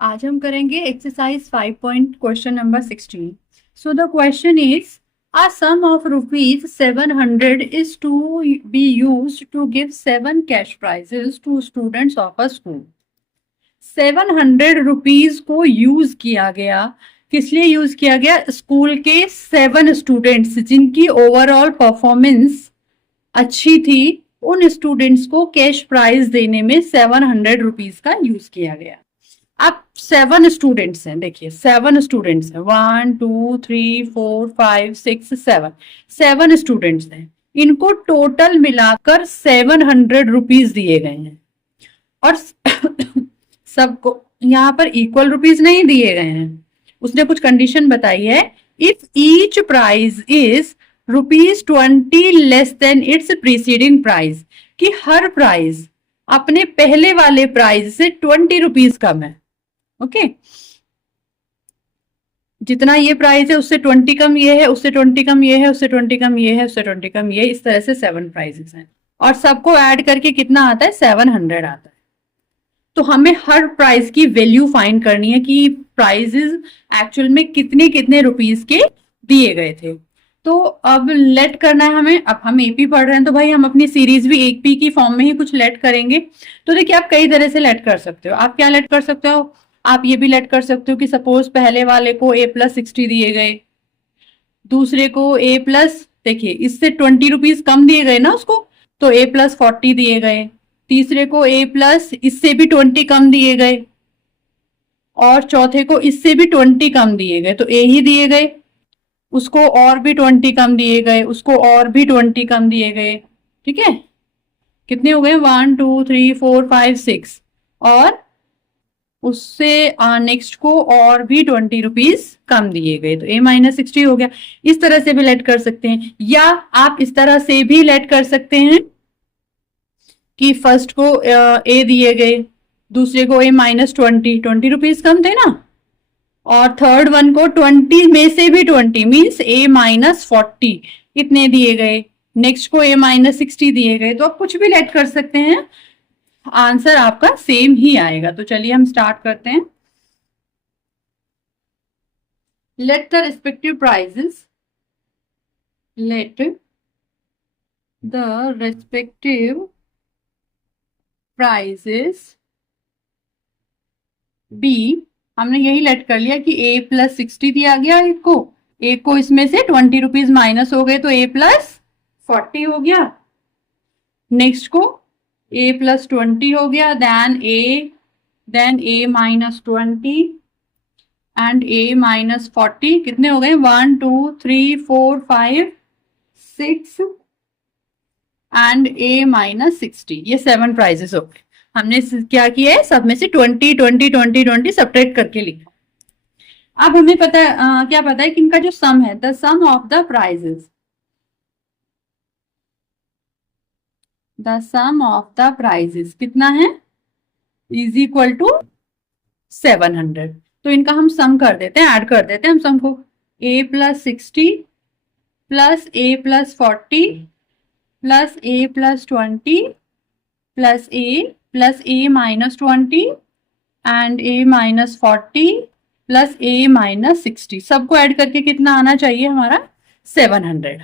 आज हम करेंगे exercise 5 point question number 16। So the question is a sum of rupees 700 is to be used to give 7 cash prizes to students of a school। 700 rupees को use किया गया। किस लिए use किया गया? स्कूल के 7 स्टूडेंट्स जिनकी ओवरऑल परफॉर्मेंस अच्छी थी, उन स्टूडेंट्स को कैश प्राइज देने में 700 रुपीज का यूज किया गया। अब 7 स्टूडेंट्स हैं, देखिए 7 स्टूडेंट्स हैं, 1 2 3 4 5 6 7 7 स्टूडेंट्स हैं। इनको टोटल मिलाकर 700 रुपीज दिए गए हैं और सबको यहाँ पर इक्वल रुपीज नहीं दिए गए हैं। उसने कुछ कंडीशन बताई है। If each price is ₹20 less than its preceding price, कि हर प्राइज अपने पहले वाले प्राइस से 20 रुपीज कम है। ओके, जितना ये प्राइस है उससे 20 कम ये है, उससे 20 कम ये है, उससे 20 कम ये है, उससे 20 कम ये, इस तरह से 7 प्राइजेस हैं और सबको ऐड करके कितना आता है? 700 आता है। तो हमें हर प्राइस की वैल्यू फाइंड करनी है कि प्राइजेस एक्चुअल में कितने कितने रुपीज के दिए गए थे। तो अब लेट करना है हमें। अब हम एपी पढ़ रहे हैं तो भाई हम अपनी सीरीज भी एपी की फॉर्म में ही कुछ लेट करेंगे। तो देखिए आप कई तरह से लेट कर सकते हो। आप क्या लेट कर सकते हो? आप ये भी लेट कर सकते हो कि सपोज पहले वाले को A+60 दिए गए, दूसरे को A+, देखिए इससे 20 रुपीज कम दिए गए ना उसको, तो A+40 दिए गए। तीसरे को A+, इससे भी 20 कम दिए गए और चौथे को इससे भी 20 कम दिए गए, तो A ही दिए गए। उसको और भी 20 कम दिए गए, उसको और भी 20 कम दिए गए। ठीक है, कितने हो गए? 1 2 3 4 5 6 और उससे नेक्स्ट को और भी 20 रुपीज कम दिए गए, तो A-60 हो गया। इस तरह से भी लेट कर सकते हैं, या आप इस तरह से भी लेट कर सकते हैं कि फर्स्ट को A दिए गए, दूसरे को A-20 रुपीज कम थे ना, और थर्ड वन को 20 में से भी 20 मीन्स A-40 इतने दिए गए, नेक्स्ट को A-60 दिए गए। तो आप कुछ भी लेट कर सकते हैं, आंसर आपका सेम ही आएगा। तो चलिए हम स्टार्ट करते हैं। let the respective prices let the respective prices be, हमने यही लेट कर लिया कि A+60 दिया गया, एक को इसमें से 20 रुपीज माइनस हो गए तो A+40 हो गया, नेक्स्ट को A+20 हो गया, देन A-20 एंड A-40 कितने हो गए? 1 2 3 4 5 6 एंड A-60, ये 7 प्राइजेस हो गए। हमने क्या किया है? सब में से 20 20 20 20 सब्ट्रैक्ट करके लिखा। अब हमें पता है क्या पता है कि इनका जो सम है, the sum of the prices, the sum of the prices कितना है? Is equal to 700। तो इनका हम सम कर देते हैं, ऐड कर देते हैं हम सम को। A+60 plus A+40 plus A+20 plus A+A-20 and A-40 plus A-60, सबको ऐड करके कितना आना चाहिए हमारा? 700।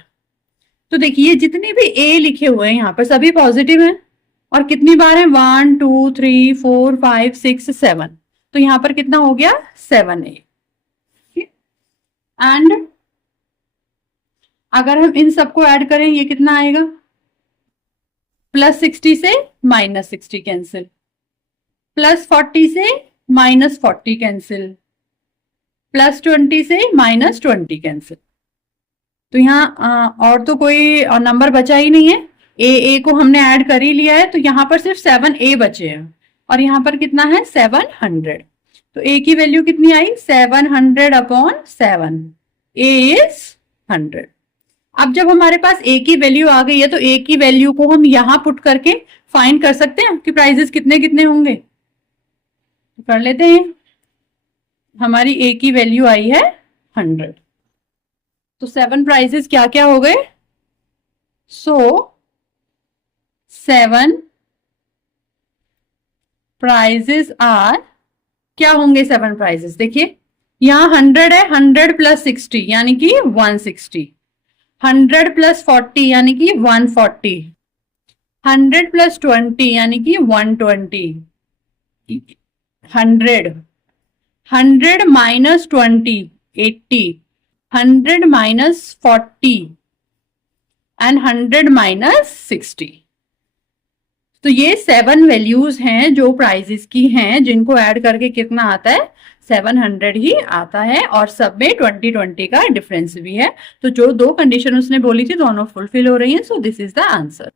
तो देखिए जितने भी A लिखे हुए हैं यहाँ पर सभी पॉजिटिव हैं, और कितनी बार है? 1 2 3 4 5 6 7, तो यहाँ पर कितना हो गया? 7A। एंड अगर हम इन सबको ऐड करें, ये कितना आएगा? +60 से -60 कैंसिल, +40 से -40 कैंसिल, +20 से -20 कैंसिल। तो यहाँ और तो कोई नंबर बचा ही नहीं है। ए को हमने ऐड कर ही लिया है, तो यहाँ पर सिर्फ 7A बचे हैं, और यहाँ पर कितना है? 700। तो A की वैल्यू कितनी आई? 700/7। A is 100। अब जब हमारे पास A की वैल्यू आ गई है, तो A की वैल्यू को हम यहां पुट करके फाइंड कर सकते हैं कि प्राइजेस कितने कितने होंगे। तो कर लेते हैं। हमारी A की वैल्यू आई है 100, तो 7 प्राइजेस क्या क्या हो गए? 7 प्राइजेस आर क्या होंगे 7 प्राइजेस? देखिए यहाँ 100 है, 100 प्लस 60 यानी कि 160, 100 प्लस 40 यानी कि 140, 100 प्लस 20 यानी कि 120, 100, 100 माइनस 20 80, 100 माइनस 40 एंड 100 माइनस 60। तो ये 7 वैल्यूज हैं जो प्राइजेस की हैं, जिनको ऐड करके कितना आता है? 700 ही आता है, और सब में 20-20 का डिफरेंस भी है। तो जो दो कंडीशन उसने बोली थी दोनों फुलफिल हो रही हैं, so this is the answer.